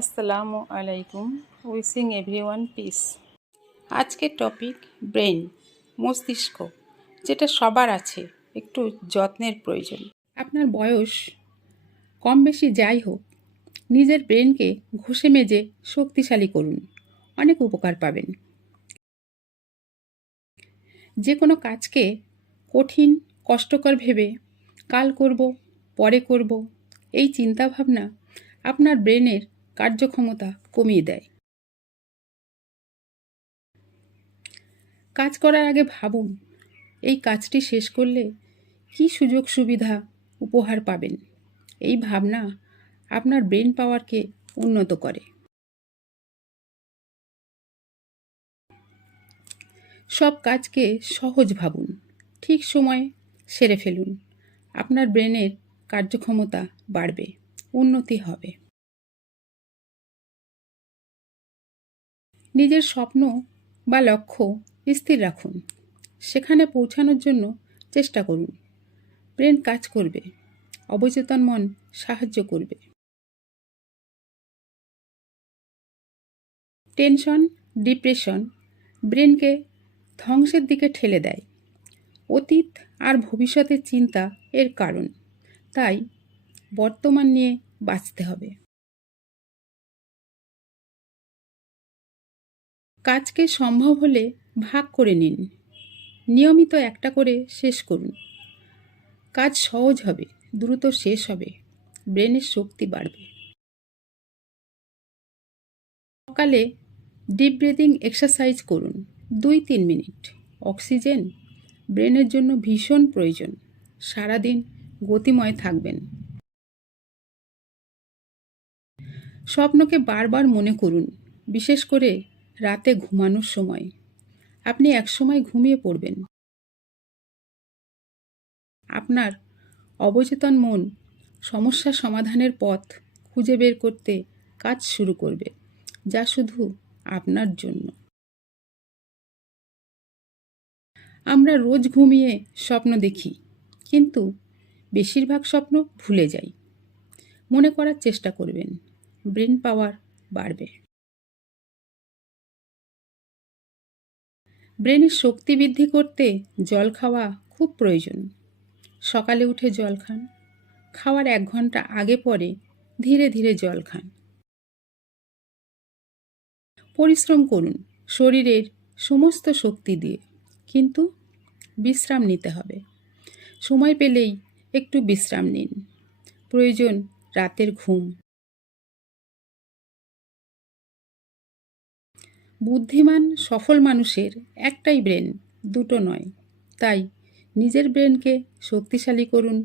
আসসালামু আলাইকুম wishing everyone peace আজকের টপিক ব্রেন মস্তিষ্ক, যেটা সবার আছে, একটু যত্নের প্রয়োজন। আপনার বয়স কম বেশি যাই হোক, নিজের ব্রেনকে ঘষে মেজে শক্তিশালী করুন, অনেক উপকার পাবেন। যে কোনো কাজকে কঠিন, কষ্টকর ভেবে কাল করব, পরে করব, এই চিন্তাভাবনা আপনার ব্রেনের কার্যক্ষমতা কমিয়ে দেয়। কাজ করার আগে ভাবুন, এই কাজটি শেষ করলে কি সুযোগ সুবিধা উপহার পাবেন? এই ভাবনা আপনার ব্রেন পাওয়ারকে উন্নত করে। সব কাজকে সহজ ভাবুন, ঠিক সময়ে সেরে ফেলুন। আপনার ব্রেনের কার্যক্ষমতা বাড়বে, উন্নতি হবে। নিজের স্বপ্ন বা লক্ষ্য স্থির রাখুন। সেখানে পৌঁছানোর জন্য চেষ্টা করুন। ব্রেন কাজ করবে। অবচেতন মন সাহায্য করবে। টেনশন, ডিপ্রেশন ব্রেনকে ধ্বংসের দিকে ঠেলে দেয়। অতীত আর ভবিষ্যতের চিন্তা এর কারণ। তাই বর্তমান নিয়ে বাঁচতে হবে। কাজকে সম্ভব হলে ভাগ করে নিন। নিয়মিত একটা করে শেষ করুন। কাজ সহজ হবে, দ্রুত শেষ হবে, ব্রেনের শক্তি বাড়বে। সকালে ডিপ ব্রিদিং এক্সারসাইজ করুন, দুই তিন মিনিট। অক্সিজেন ব্রেনের জন্য ভীষণ প্রয়োজন, সারাদিন গতিময় থাকবেন। স্বপ্নকে বারবার মনে করুন, বিশেষ করে রাতে ঘুমানোর সময়। আপনি একসময় ঘুমিয়ে পড়বেন। আপনার অবচেতন মন সমস্যা সমাধানের পথ খুঁজে বের করতে কাজ শুরু করবে, যা শুধু আপনার জন্য। আমরা রোজ ঘুমিয়ে স্বপ্ন দেখি, কিন্তু বেশিরভাগ স্বপ্ন ভুলে যাই। মনে করার চেষ্টা করবেন, ব্রেন পাওয়ার বাড়বে। ব্রেনের শক্তি বৃদ্ধি করতে জল খাওয়া খুব প্রয়োজন। সকালে উঠে জল খান। খাওয়ার এক ঘণ্টা আগে পরে ধীরে ধীরে জল খান। পরিশ্রম করুন শরীরের সমস্ত শক্তি দিয়ে। কিন্তু বিশ্রাম নিতে হবে। সময় পেলেই একটু বিশ্রাম নিন। প্রয়োজন রাতের ঘুম। বুদ্ধিমান, সফল মানুষের একটাই ব্রেন, দুটো নয়। তাই নিজের ব্রেনকে শক্তিশালী করুন,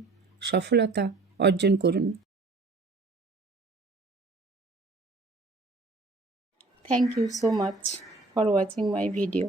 সফলতা অর্জন করুন। Thank you so much for watching my video